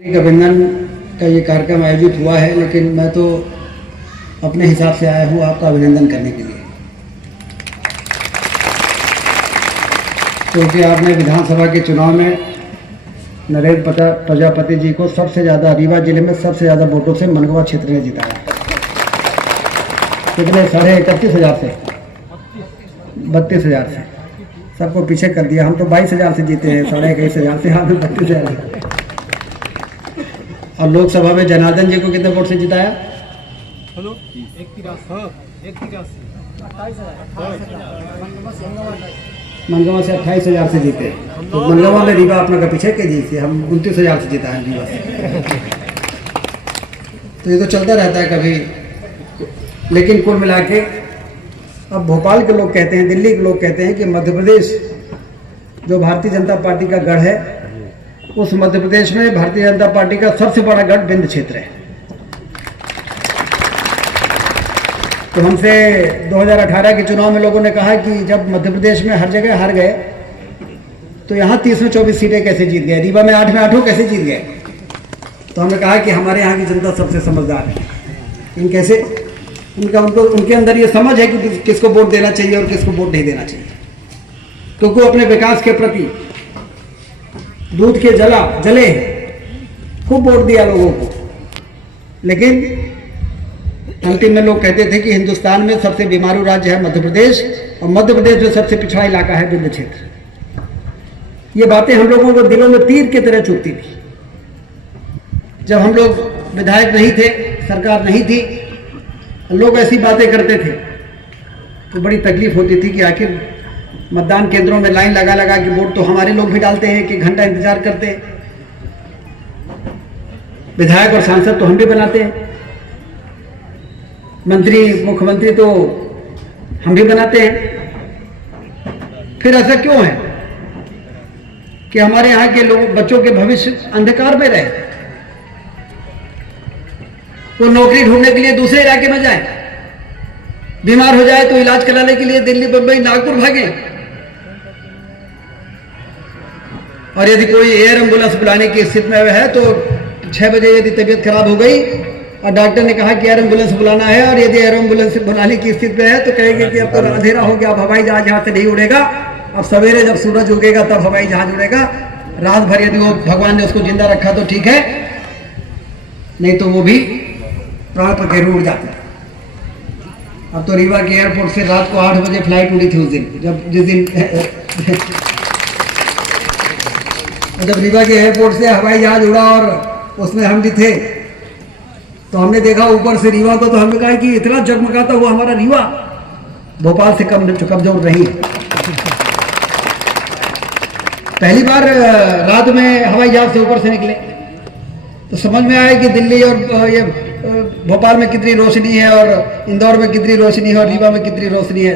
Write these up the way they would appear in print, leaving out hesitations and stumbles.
एक अभिनंदन का ये कार्यक्रम आयोजित हुआ है, लेकिन मैं तो अपने हिसाब से आया हूँ आपका अभिनंदन करने के लिए, क्योंकि आपने विधानसभा के चुनाव में नरेंद्र प्रजापति जी को सबसे ज़्यादा रीवा जिले में सबसे ज़्यादा वोटों से मनगवा क्षेत्र ने जिताया। कितने 31,500 से 32,000 से सबको पीछे कर दिया। हम तो 22,000 से जीते हैं, 21,500 से, हम 32,000। और लोकसभा में जनार्दन जी को कितने वोट से जिताया? मनगवा से 28,000 से जीते। तो मनगवा में रीवा अपना का पीछे के जी से हम 29,000 से जीता है रीवा से। तो ये तो चलता रहता है कभी, लेकिन कुल मिला के अब भोपाल के लोग कहते हैं, दिल्ली के लोग कहते हैं कि मध्य प्रदेश जो भारतीय जनता पार्टी का गढ़ है, उस मध्य प्रदेश में भारतीय जनता पार्टी का सबसे बड़ा गढ़ विंध्य क्षेत्र है। तो हमसे 2018 के चुनाव में लोगों ने कहा कि जब मध्य प्रदेश में हर जगह हार गए तो यहाँ 30 में 24 सीटें कैसे जीत गए, रीवा में 8 में 8 कैसे जीत गए। तो हमने कहा कि हमारे यहाँ की जनता सबसे समझदार है, इन कैसे उनके अंदर ये समझ है कि किसको वोट देना चाहिए और किसको वोट नहीं देना चाहिए, क्योंकि वो अपने विकास के प्रति दूध के जले खूब वोट दिया लोगों को। लेकिन अंतिम में लोग कहते थे कि हिंदुस्तान में सबसे बीमारू राज्य है मध्य प्रदेश, और मध्य प्रदेश में सबसे पिछड़ा इलाका है विंध्य क्षेत्र। ये बातें हम लोगों को दिलों में तीर की तरह चुभती थी। जब हम लोग विधायक नहीं थे, सरकार नहीं थी, लोग ऐसी बातें करते थे तो बड़ी तकलीफ होती थी कि आखिर मतदान केंद्रों में लाइन लगा लगा के वोट तो हमारे लोग भी डालते हैं कि घंटा इंतजार करते हैं, विधायक और सांसद तो हम भी बनाते हैं, मंत्री मुख्यमंत्री तो हम भी बनाते हैं। फिर ऐसा क्यों है कि हमारे यहाँ के लोग, बच्चों के भविष्य अंधकार में रहे, वो नौकरी ढूंढने के लिए दूसरे इलाके में जाए, बीमार हो जाए तो इलाज कराने के लिए दिल्ली, बंबई, नागपुर भागे, और यदि कोई एयर एम्बुलेंस बुलाने की स्थिति में है तो 6 बजे यदि तबीयत खराब हो गई और डॉक्टर ने कहा कि एयर एम्बुलेंस बुलाना है, और यदि एयर एम्बुलेंस बुलाने की स्थिति में है तो कहेंगे कि अब तो अंधेरा हो गया, अब हवाई जहाज यहाँ से नहीं उड़ेगा, अब सवेरे जब सूरज उगेगा तब हवाई जहाज उड़ेगा। रात भर यदि वो भगवान ने उसको जिंदा रखा तो ठीक है, नहीं तो वो भी प्राण पर घेर उड़ जाता है। अब तो रीवा के एयरपोर्ट से रात को 8 बजे फ्लाइट उड़ी थी उस दिन, जब रीवा के एयरपोर्ट से हवाई जहाज उड़ा और उसमें हम भी थे, तो हमने देखा ऊपर से रीवा को, तो हमने कहा कि इतना जगमगाता हुआ हमारा रीवा भोपाल से कमजोर नहीं है। पहली बार रात में हवाई जहाज से ऊपर से निकले तो समझ में आया कि दिल्ली और ये भोपाल में कितनी रोशनी है, और इंदौर में कितनी रोशनी है, और रीवा में कितनी रोशनी है।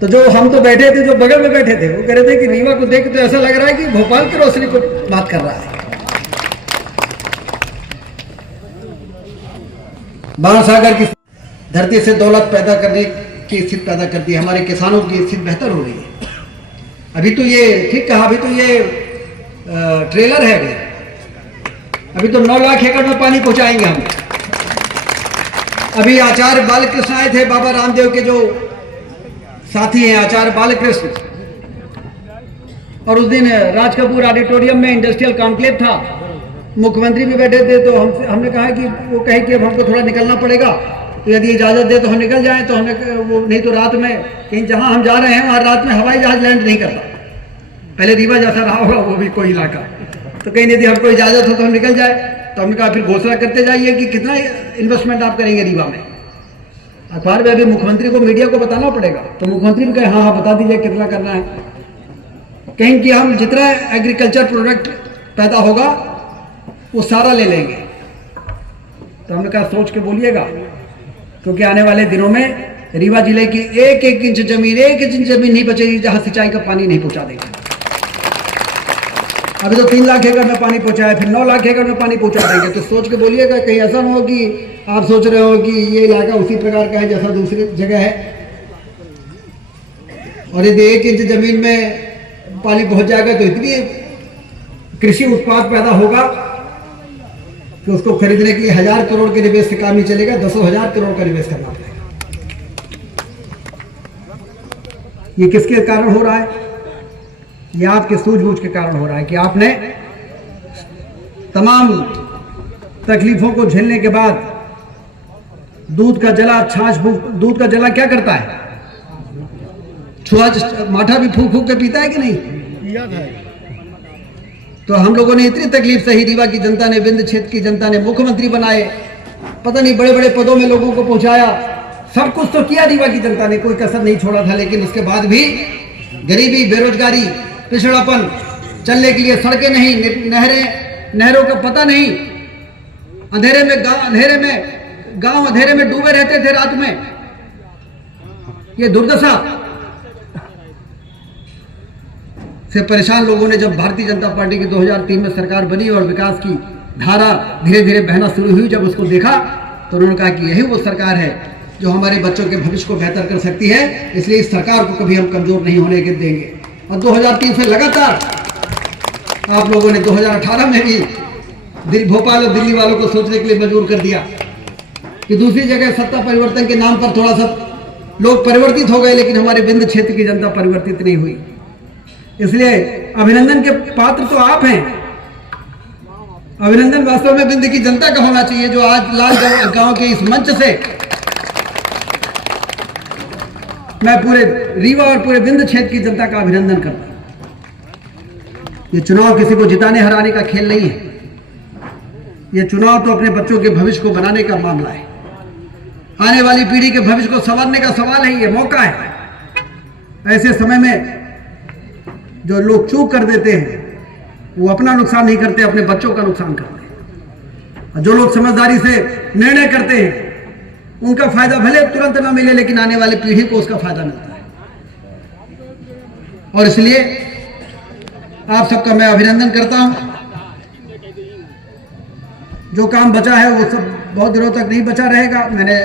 तो जो हम तो बैठे थे, जो बगल में बैठे थे, वो कह रहे थे कि रीवा को देख तो ऐसा लग रहा है कि भोपाल की रोशनी को बात कर रहा है। महासागर की धरती से दौलत पैदा करने की स्थिति पैदा कर दी, हमारे किसानों की स्थिति बेहतर हो रही है। अभी तो ये ठीक कहा, अभी तो ये ट्रेलर है, अभी तो 9 लाख एकड़ में पानी पहुंचाएंगे हम। अभी आचार्य बालकृष्ण आए थे, बाबा रामदेव के जो साथी हैं आचार्य बालकृष्ण, और उस दिन राज कपूर ऑडिटोरियम में इंडस्ट्रियल कॉन्क्लेव था, मुख्यमंत्री भी बैठे थे। तो हमने कहा कि वो कहे कि अब हमको थोड़ा निकलना पड़ेगा, तो यदि इजाज़त दे तो हम निकल जाएं। तो हमने वो नहीं तो रात में कहीं जहां हम जा रहे हैं वहां रात में हवाई जहाज लैंड नहीं करता, पहले रीवा जैसा रहा होगा वो भी कोई इलाका, तो कहीं यदि हमको इजाज़त हो तो हम निकल जाए। तो हमने कहा फिर घोषणा करते जाइए कि कितना इन्वेस्टमेंट आप करेंगे रीवा में। अखबार में अभी मुख्यमंत्री को, मीडिया को बताना पड़ेगा, तो मुख्यमंत्री ने कहा हाँ बता दीजिए कितना करना है। कहीं कि हम जितना एग्रीकल्चर प्रोडक्ट पैदा होगा वो सारा ले लेंगे। तो हमने कहा सोच के बोलिएगा, क्योंकि आने वाले दिनों में रीवा जिले की एक इंच जमीन नहीं बचेगी जहां सिंचाई का पानी नहीं पहुंचा देगा। अभी तो 3 लाख एकड़ में पानी पहुंचाया, फिर 9 लाख एकड़ में पानी पहुंचा देंगे। तो सोच के बोलिएगा, कहीं ऐसा ना हो कि आप सोच रहे हो कि ये इलाका उसी प्रकार का है जैसा दूसरी जगह है, और यदि 1 इंच जमीन में पानी पहुंच जाएगा तो इतनी कृषि उत्पाद पैदा होगा कि उसको खरीदने के लिए 1000 करोड़ के निवेश से काम नहीं चलेगा, 10,000 करोड़ का निवेश करना पड़ेगा। ये किसके कारण हो रहा है? ये आपके सूझबूझ के कारण हो रहा है कि आपने तमाम तकलीफों को झेलने के बाद दूध का जला छाछ दूध का जला क्या करता है? छुआछ माठा भी फूक फूक के पीता है कि नहीं? तो हम लोगों ने इतनी तकलीफ सही, रीवा की जनता ने, विंध्य क्षेत्र की जनता ने मुख्यमंत्री बनाए, पता नहीं बड़े बड़े पदों में लोगों को पहुंचाया, सब कुछ तो किया रीवा की जनता ने, कोई कसर नहीं छोड़ा था। लेकिन उसके बाद भी गरीबी, बेरोजगारी, पिछड़ापन, चलने के लिए सड़कें नहीं, नहरों का पता नहीं, गांव अंधेरे में डूबे रहते थे रात में, ये दुर्दशा से परेशान लोगों ने जब भारतीय जनता पार्टी की 2003 में सरकार बनी और विकास की धारा धीरे धीरे बहना शुरू हुई, जब उसको देखा तो उन्होंने कहा कि यही वो सरकार है जो हमारे बच्चों के भविष्य को बेहतर कर सकती है, इसलिए इस सरकार को कभी हम कमजोर नहीं होने देंगे। और 2003 से लगातार आप लोगों ने 2018 में भी भोपाल और दिल्ली वालों को सोचने के लिए मजबूर कर दिया कि दूसरी जगह सत्ता परिवर्तन के नाम पर थोड़ा सा लोग परिवर्तित हो गए, लेकिन हमारे विंध्य क्षेत्र की जनता परिवर्तित नहीं हुई। इसलिए अभिनंदन के पात्र तो आप हैं। अभिनंदन वास्तव में विंध्य की जनता का होना चाहिए, जो आज लाल गांव के इस मंच से मैं पूरे रीवा और पूरे विंध्य क्षेत्र की जनता का अभिनंदन करता हूं। ये चुनाव किसी को जिताने हराने का खेल नहीं है, ये चुनाव तो अपने बच्चों के भविष्य को बनाने का मामला है। आने वाली पीढ़ी के भविष्य को संवारने का सवाल है, ये मौका है। ऐसे समय में जो लोग चूक कर देते हैं वो अपना नुकसान नहीं करते, अपने बच्चों का नुकसान करते हैं। और जो लोग समझदारी से निर्णय करते हैं उनका फायदा भले तुरंत ना मिले, लेकिन आने वाली पीढ़ी को उसका फायदा मिलता है। और इसलिए आप सबका मैं अभिनंदन करता हूं। जो काम बचा है वो सब बहुत दिनों तक नहीं बचा रहेगा। मैंने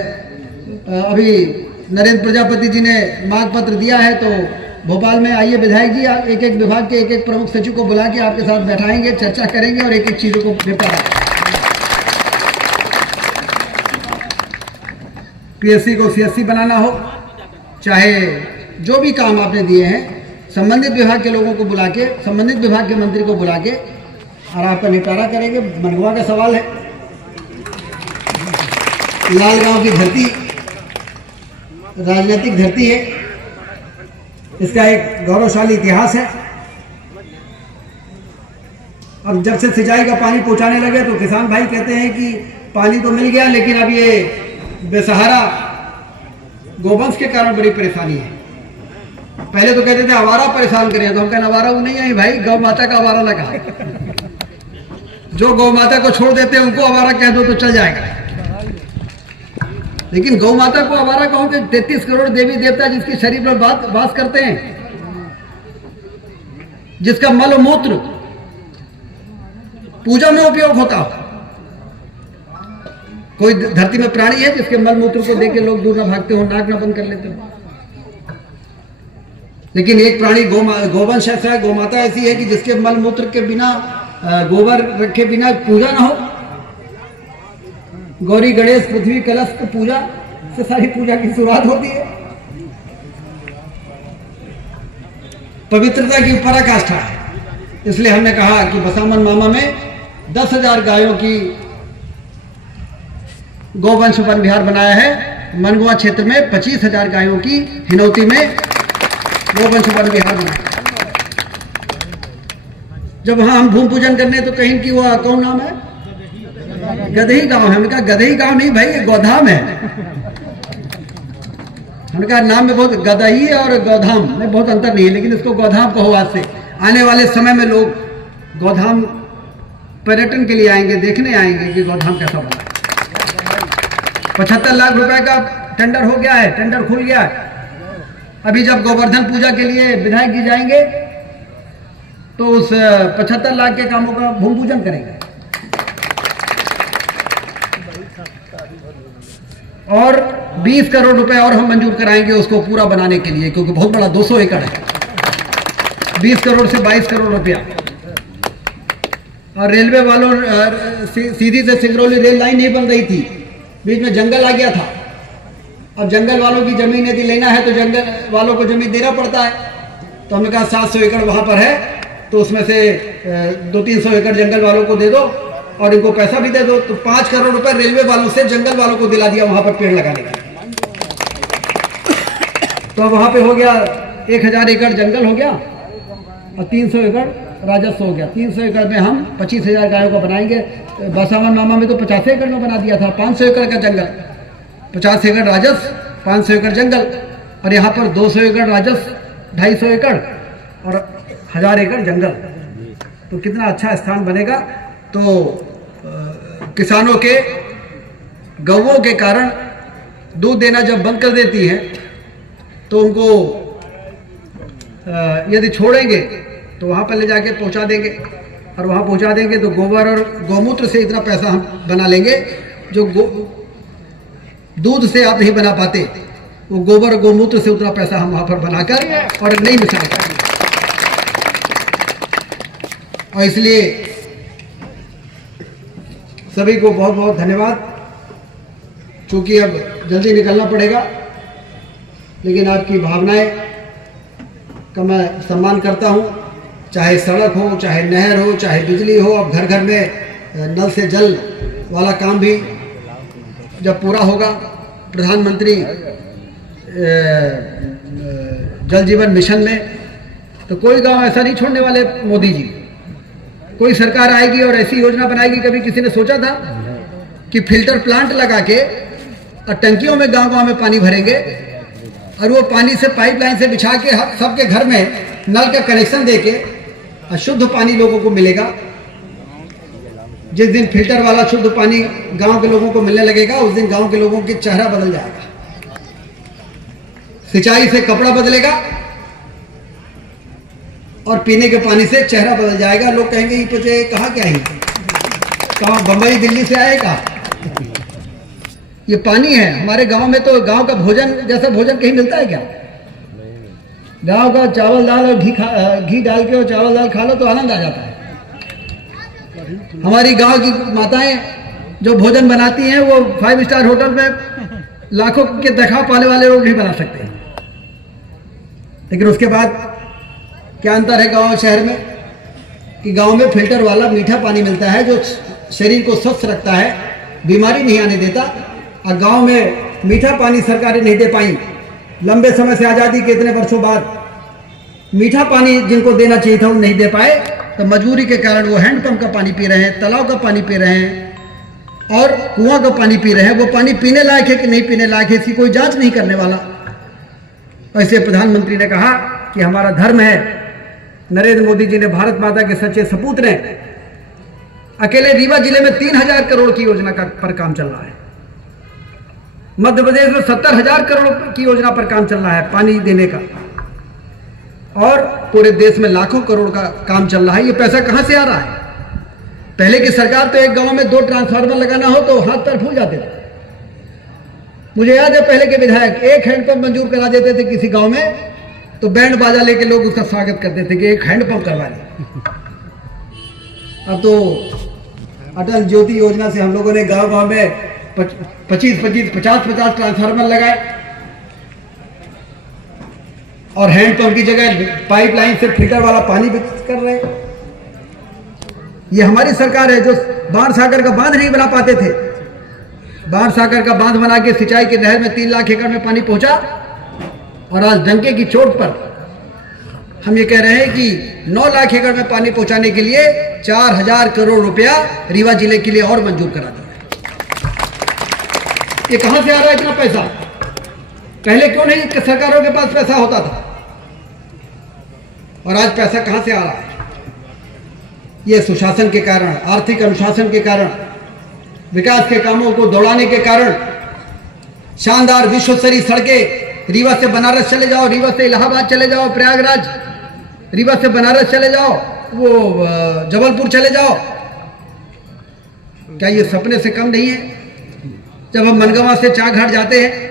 अभी नरेंद्र प्रजापति जी ने मांग पत्र दिया है, तो भोपाल में आइए विधायक जी, आप एक एक विभाग के एक एक प्रमुख सचिव को बुला के आपके साथ बैठाएंगे, चर्चा करेंगे और एक एक चीजों को निपटाएंगे। पीएससी को सीएससी बनाना हो, चाहे जो भी काम आपने दिए हैं, संबंधित विभाग के लोगों को बुला के, संबंधित विभाग के मंत्री को बुला के और आपका निपटारा करेंगे। मनगुआ का सवाल है, लालगांव की धरती राजनीतिक धरती है, इसका एक गौरवशाली इतिहास है। अब जब से सिंचाई का पानी पहुंचाने लगे तो किसान भाई कहते हैं कि पानी तो मिल गया, लेकिन अब ये बेसहारा गोवंश के कारण बड़ी परेशानी है। पहले तो कहते थे आवारा परेशान करें, तो हम कहना आवारा वो नहीं है भाई, गौ माता का आवारा ना कहा। जो गौ माता को छोड़ देते हैं उनको आवारा कह दो तो चल जाएगा, लेकिन गौ माता को आवारा कहो कि 33 करोड़ देवी देवता जिसके शरीर पर वास करते हैं, जिसका मल मूत्र पूजा में उपयोग होता हो। कोई धरती में प्राणी है जिसके मल मूत्र को देख के लोग दूर ना भागते हो, नाक ना बंद कर लेते हो? लेकिन एक प्राणी गोवंश ऐसा है, गौमाता ऐसी है कि जिसके मल मूत्र के बिना, गोबर रखे बिना पूजा ना हो। गौरी गणेश पृथ्वी कलश की पूजा से सारी पूजा की शुरुआत होती है। पवित्रता की पराकाष्ठा है। इसलिए हमने कहा कि बसामन मामा में 10,000 गायों की गोवंश वन विहार बनाया है। मनगुआ क्षेत्र में 25,000 गायों की, हिनौती में गोवंश वन विहार बनाया। जब वहां हम भूमि पूजन करने तो कहीं की वो कौन नाम है, गदही गांव है। हमने कहा गदही गांव नहीं भाई, ये गोधाम है। हमने कहा नाम में बहुत, गदही और गोधाम में बहुत अंतर नहीं है, लेकिन इसको गोधाम कहो। आज से आने वाले समय में लोग गोधाम पर्यटन के लिए आएंगे, देखने आएंगे कि गोधाम कैसा बना है। 75 लाख रुपए का टेंडर हो गया है, टेंडर खुल गया है। अभी जब गोवर्धन पूजा के लिए विधायक जी जाएंगे तो उस 75 लाख के कामों का भूमि पूजन करेंगे। और 20 करोड़ रुपए और हम मंजूर कराएंगे उसको पूरा बनाने के लिए, क्योंकि बहुत बड़ा 200 एकड़ है। 20 करोड़ से 22 करोड़ रुपया और रेलवे वालों सीधी से सिंगरौली रेल लाइन नहीं बन रही थी, बीच में जंगल आ गया था। अब जंगल वालों की जमीन यदि लेना है तो जंगल वालों को जमीन देना पड़ता है। तो हमने कहा 700 एकड़ वहाँ पर है, तो उसमें से 200-300 एकड़ जंगल वालों को दे दो और इनको पैसा भी दे दो। तो 5 करोड़ रुपए रेलवे वालों से जंगल वालों को दिला दिया वहाँ पर पेड़ लगाने का। तो वहाँ पे हो गया 1000 एकड़ जंगल हो गया और 300 एकड़ राजस्व हो गया। 300 एकड़ में हम 25,000 गायों को बनाएंगे। बसावन मामा में तो 50 एकड़ में बना दिया था। 500 एकड़ का जंगल, 50 एकड़ राजस्व, 500 एकड़ जंगल, और यहाँ पर 200 एकड़ राजस्व, 250 एकड़ और 1000 एकड़ जंगल। तो कितना अच्छा स्थान बनेगा। तो किसानों के गौओं के कारण दूध देना जब बंद कर देती हैं तो उनको यदि छोड़ेंगे तो वहाँ पर ले जाके पहुँचा देंगे, और वहाँ पहुँचा देंगे तो गोबर और गौमूत्र से इतना पैसा हम बना लेंगे जो दूध से आप नहीं बना पाते। वो गोबर और गौमूत्र से उतना पैसा हम वहाँ पर बनाकर और एक नई मिसाल करेंगे। और इसलिए सभी को बहुत बहुत धन्यवाद। चूँकि अब जल्दी निकलना पड़ेगा, लेकिन आपकी भावनाएं का मैं सम्मान करता हूँ। चाहे सड़क हो, चाहे नहर हो, चाहे बिजली हो, अब घर घर में नल से जल वाला काम भी जब पूरा होगा, प्रधानमंत्री जल जीवन मिशन में, तो कोई गांव ऐसा नहीं छोड़ने वाले मोदी जी। कोई सरकार आएगी और ऐसी योजना बनाएगी। कभी किसी ने सोचा था कि फिल्टर प्लांट लगा के और टंकियों में गांव-गांव में पानी भरेंगे और वो पानी से पाइपलाइन से बिछा के सबके घर में नल का कनेक्शन देके और शुद्ध पानी लोगों को मिलेगा। जिस दिन फिल्टर वाला शुद्ध पानी गांव के लोगों को मिलने लगेगा, उस दिन गांव के लोगों के चेहरा बदल जाएगा। सिंचाई से कपड़ा बदलेगा और पीने के पानी से चेहरा बदल जाएगा। लोग कहेंगे ये पचे कहाँ क्या है, कहाँ बंबई दिल्ली से आएगा, ये पानी है हमारे गांव में। तो गांव का भोजन जैसा भोजन कहीं मिलता है क्या? गांव का चावल दाल और घी डाल के और चावल दाल खा लो तो आनंद आ जाता है। हमारी गांव की माताएं जो भोजन बनाती हैं वो 5 स्टार होटल में लाखों के तनख्वाह पाने वाले लोग नहीं बना सकते। लेकिन उसके बाद क्या अंतर है गांव और शहर में, कि गांव में फिल्टर वाला मीठा पानी मिलता है जो शरीर को स्वस्थ रखता है, बीमारी नहीं आने देता। और गांव में मीठा पानी सरकारें नहीं दे पाई। लंबे समय से, आज़ादी के इतने वर्षों बाद मीठा पानी जिनको देना चाहिए था वो नहीं दे पाए। तो मजबूरी के कारण वो हैंडपंप का पानी पी रहे हैं, तालाब का पानी पी रहे हैं और कुआं का पानी पी रहे हैं। वो पानी पीने लायक है कि नहीं पीने लायक है, इसकी कोई जांच नहीं करने वाला। ऐसे प्रधानमंत्री ने कहा कि हमारा धर्म है, नरेंद्र मोदी जी ने, भारत माता के सच्चे सपूत ने, अकेले रीवा जिले में 3000 करोड़ की योजना पर काम चल रहा है। मध्य प्रदेश में 70,000 करोड़ की योजना पर काम चल रहा है पानी देने का, और पूरे देश में लाखों करोड़ का काम चल रहा है। ये पैसा कहां से आ रहा है? पहले की सरकार तो एक गांव में 2 ट्रांसफार्मर लगाना हो तो हाथ पैर फूल जाते थे। मुझे याद है पहले के विधायक एक हैंडपंप मंजूर करा देते थे किसी गांव में तो बैंड बाजा लेके लोग उसका स्वागत करते थे कि एक हैंडपंप करवा दिया। अब तो अटल ज्योति योजना से हम लोगों ने गांव-गांव में 50-50 ट्रांसफार्मर लगाए और हैंडपंप की जगह पाइपलाइन से फिल्टर वाला पानी वितरित कर रहे हैं। ये हमारी सरकार है जो बाणसागर का बांध नहीं बना पाते थे। बाणसागर का बांध बना के सिंचाई की नहर में 3 लाख एकड़ में पानी पहुंचा, और आज डंके की चोट पर हम ये कह रहे हैं कि 9 लाख एकड़ में पानी पहुंचाने के लिए 4000 करोड़ रुपया रीवा जिले के लिए और मंजूर करा दिया। ये कहां से आ रहा है इतना पैसा? पहले क्यों नहीं सरकारों के पास पैसा होता था, और आज पैसा कहां से आ रहा है? ये सुशासन के कारण, आर्थिक अनुशासन के कारण, विकास के कामों को दौड़ाने के कारण, शानदार विश्वस्तरीय सड़कें, रीवा से बनारस चले जाओ, रीवा से इलाहाबाद चले जाओ, प्रयागराज, रीवा से बनारस चले जाओ, वो जबलपुर चले जाओ। क्या ये सपने से कम नहीं है? जब हम मनगवा से चाघाट जाते हैं,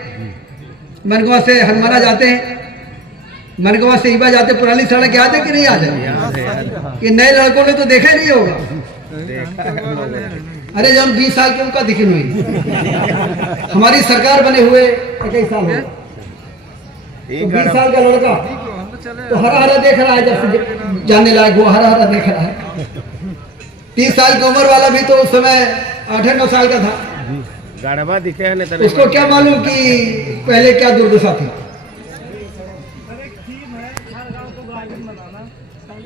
मनगवा से हनुमाना जाते हैं, मनगवा से ईवा जाते, पुरानी सड़क याद है कि नहीं याद है? ये नए लड़कों ने तो देखा ही नहीं होगा। अरे जब 20 साल के उनका दिखी हुई हमारी सरकार बने हुए 21 साल हो, तो 20 साल का लड़का तो हरा हरा देख रहा है, जब से जानने लायक वो हरा हरा देख रहा है। 30 साल की उम्र वाला भी तो उस समय 8-9 साल का था, गाढ़वा दिखे है नहीं, उसको क्या मालूम कि पहले क्या दुर्दशा थी।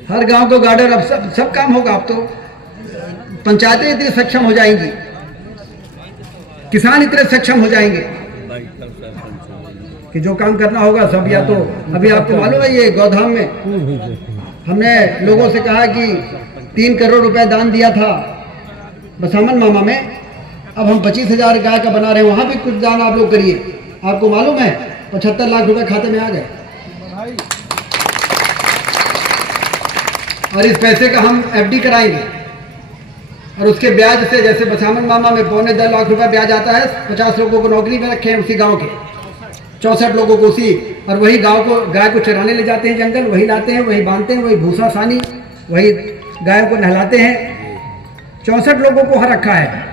हर गांव को गार्डन, अब सब काम होगा। अब तो पंचायतें इतनी सक्षम हो जाएंगी, किसान इतने सक्षम हो जाएंगे कि जो काम करना होगा सब। या तो अभी आपको मालूम है ये गौधाम में हमने लोगों से कहा कि 3 करोड़ रुपए दान दिया था बसामन मामा में, अब हम 25,000 गाय का बना रहे हैं, वहां भी कुछ दान आप लोग करिए। आपको मालूम है 75 लाख रुपए खाते में आ गए, और इस पैसे का हम FD कराएंगे, और उसके ब्याज से, जैसे बसामन मामा में 2.25 लाख रुपए ब्याज आता है, 50 लोगों को नौकरी में रखे हैं उसी गांव के, 64 लोगों को उसी, और वही गांव को गाय को चराने ले जाते हैं जंगल, वही लाते हैं, वही बांधते हैं, वही भूसा सानी, वही गायों को नहलाते हैं। 64 लोगों को हर रखा है।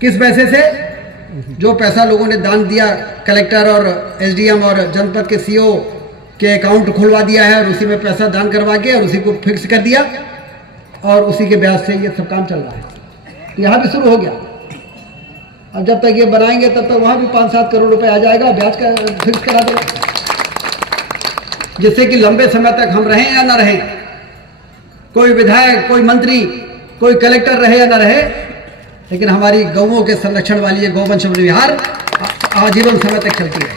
किस पैसे से? जो पैसा लोगों ने दान दिया, कलेक्टर और SDM और जनपद के CO के अकाउंट खुलवा दिया है, और उसी में पैसा दान करवा के और उसी को फिक्स कर दिया, और उसी के ब्याज से ये सब काम चल रहा है। यहाँ भी शुरू हो गया। अब जब तक ये बनाएंगे तब तक वहाँ भी 5-7 करोड़ रुपए आ जाएगा, ब्याज का फिक्स करा देगा, जिससे कि लंबे समय तक हम रहें या ना रहें, कोई विधायक, कोई मंत्री, कोई कलेक्टर रहे या ना रहे, लेकिन हमारी गौओं के संरक्षण वाली ये गौवंश विहार आजीवन समय तक चलती है।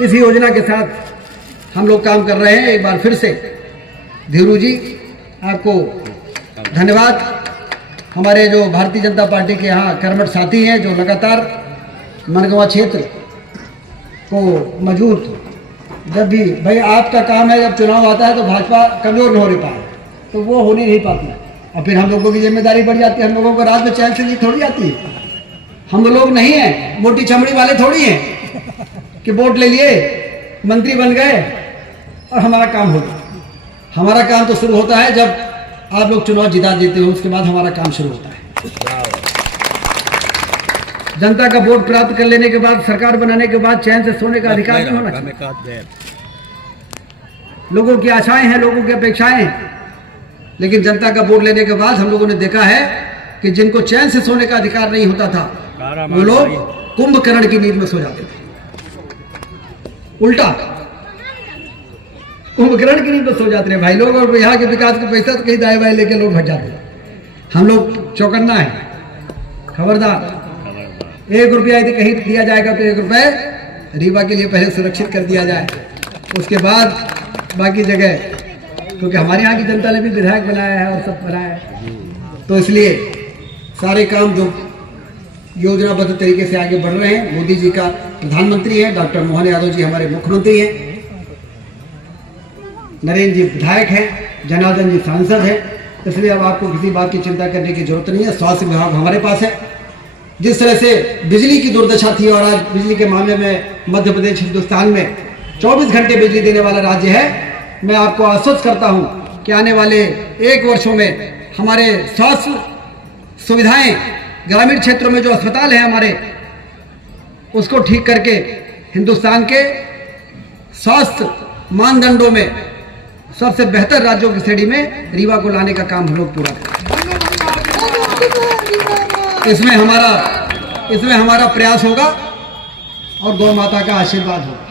इस योजना के साथ हम लोग काम कर रहे हैं। एक बार फिर से धीरू जी आपको धन्यवाद। हमारे जो भारतीय जनता पार्टी के यहाँ कर्मठ साथी हैं, जो लगातार मनगवा क्षेत्र को मजबूत, जब भी भाई आपका काम है, जब चुनाव आता है तो भाजपा कमजोर न हो पाए, तो वो होने नहीं पाती, और फिर हम लोगों की जिम्मेदारी बढ़ जाती है। हम लोगों को रात में चैन से जीत थोड़ी आती है। हम लोग नहीं हैं मोटी चमड़ी वाले, थोड़ी हैं कि वोट ले लिए, मंत्री बन गए और हमारा काम हो गया। हमारा काम तो शुरू होता है जब आप लोग चुनाव जिता देते हो, उसके बाद हमारा काम शुरू होता है। जनता का वोट प्राप्त कर लेने के बाद, सरकार बनाने के बाद चैन से सोने का अधिकार नहीं होना चाहिए। लोगों की आशाएं हैं, लोगों की अपेक्षाएं हैं, लेकिन जनता का वोट लेने के बाद हम लोगों ने देखा है कि जिनको चैन से सोने का अधिकार नहीं होता था, वो लोग कुंभकर्ण की नींद में सो जाते थे। उल्टा कुंभकर्ण की नींद में सो जाते हैं भाई लोग, और यहाँ के विकास का पैसा तो कहीं दाएं बाएं लेके लोग भग जाते हैं। हम लोग चौकन्ना है, खबरदार। 1 रुपया यदि कहीं दिया जाएगा तो 1 रुपये रीवा के लिए पहले सुरक्षित कर दिया जाए, उसके बाद बाकी जगह, क्योंकि हमारे यहाँ की जनता ने भी विधायक बनाया है और सब बनाया है, तो इसलिए सारे काम जो योजनाबद्ध तरीके से आगे बढ़ रहे हैं। मोदी जी का प्रधानमंत्री है, डॉक्टर मोहन यादव जी हमारे मुख्यमंत्री हैं, नरेंद्र जी विधायक हैं, जनार्दन जी सांसद हैं, इसलिए अब आपको किसी बात की चिंता करने की जरूरत नहीं है। स्वास्थ्य विभाग हमारे पास है। जिस तरह से बिजली की दुर्दशा थी, और आज बिजली के मामले में मध्य प्रदेश हिंदुस्तान में 24 घंटे बिजली देने वाला राज्य है। मैं आपको आश्वस्त करता हूं कि आने वाले 1 वर्षों में हमारे स्वास्थ्य सुविधाएं, ग्रामीण क्षेत्रों में जो अस्पताल है हमारे, उसको ठीक करके हिंदुस्तान के स्वास्थ्य मानदंडों में सबसे बेहतर राज्यों की श्रेणी में रीवा को लाने का काम हम लोग पूरा करें। इसमें हमारा प्रयास होगा और गौ माता का आशीर्वाद होगा।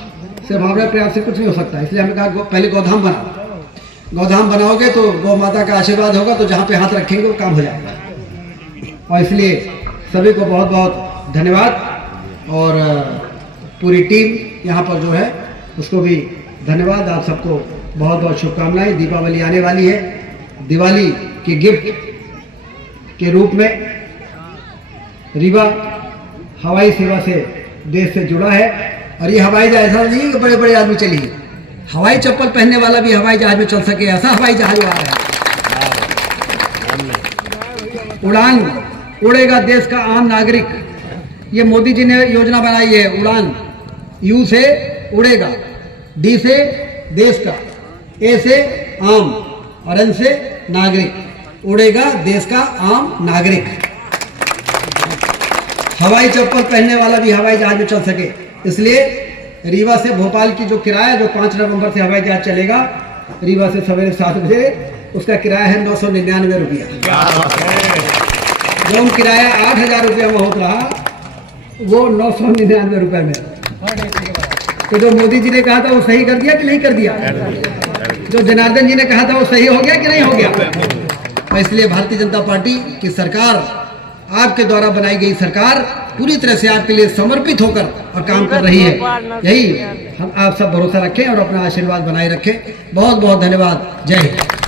सिर्फ हमारे प्रयास से कुछ नहीं हो सकता, इसलिए हमने कहा पहले गौधाम बनाओ। गौधाम बनाओगे तो गौ माता का आशीर्वाद होगा, तो जहाँ पे हाथ रखेंगे वो काम हो जाएगा। और इसलिए सभी को बहुत बहुत धन्यवाद, और पूरी टीम यहाँ पर जो है उसको भी धन्यवाद। आप सबको बहुत बहुत शुभकामनाएं। दीपावली आने वाली है, दिवाली की गिफ्ट के रूप में रीवा हवाई सेवा से देश से जुड़ा है, और ये हवाई जहाज ऐसा नहीं कि बड़े बड़े आदमी चलिए, हवाई चप्पल पहनने वाला भी हवाई जहाज में चल सके, ऐसा हवाई जहाज आ रहा है। उड़ान उड़ेगा देश का आम नागरिक, ये मोदी जी ने योजना बनाई है। उड़ान, यू से उड़ेगा, डी से देश का, ए से आम और एन से नागरिक। उड़ेगा देश का आम नागरिक। हवाई चप्पल पहनने वाला भी हवाई जहाज में चल सके, इसलिए रीवा से भोपाल की जो किराया, जो 5 नवंबर से हवाई जहाज चलेगा रीवा से सवेरे 7 बजे, उसका किराया है 999 रुपया। जो किराया 8,000 रुपया में होता रहा, वो 999 रुपये में। तो जो मोदी जी ने कहा था वो सही कर दिया कि नहीं कर दिया? जो जनार्दन जी ने कहा था वो सही हो गया कि नहीं हो गया? और इसलिए भारतीय जनता पार्टी की सरकार, आपके द्वारा बनाई गई सरकार पूरी तरह से आपके लिए समर्पित होकर और काम कर रही है। यही हम आप सब भरोसा रखें और अपना आशीर्वाद बनाए रखें। बहुत बहुत धन्यवाद। जय हिंद।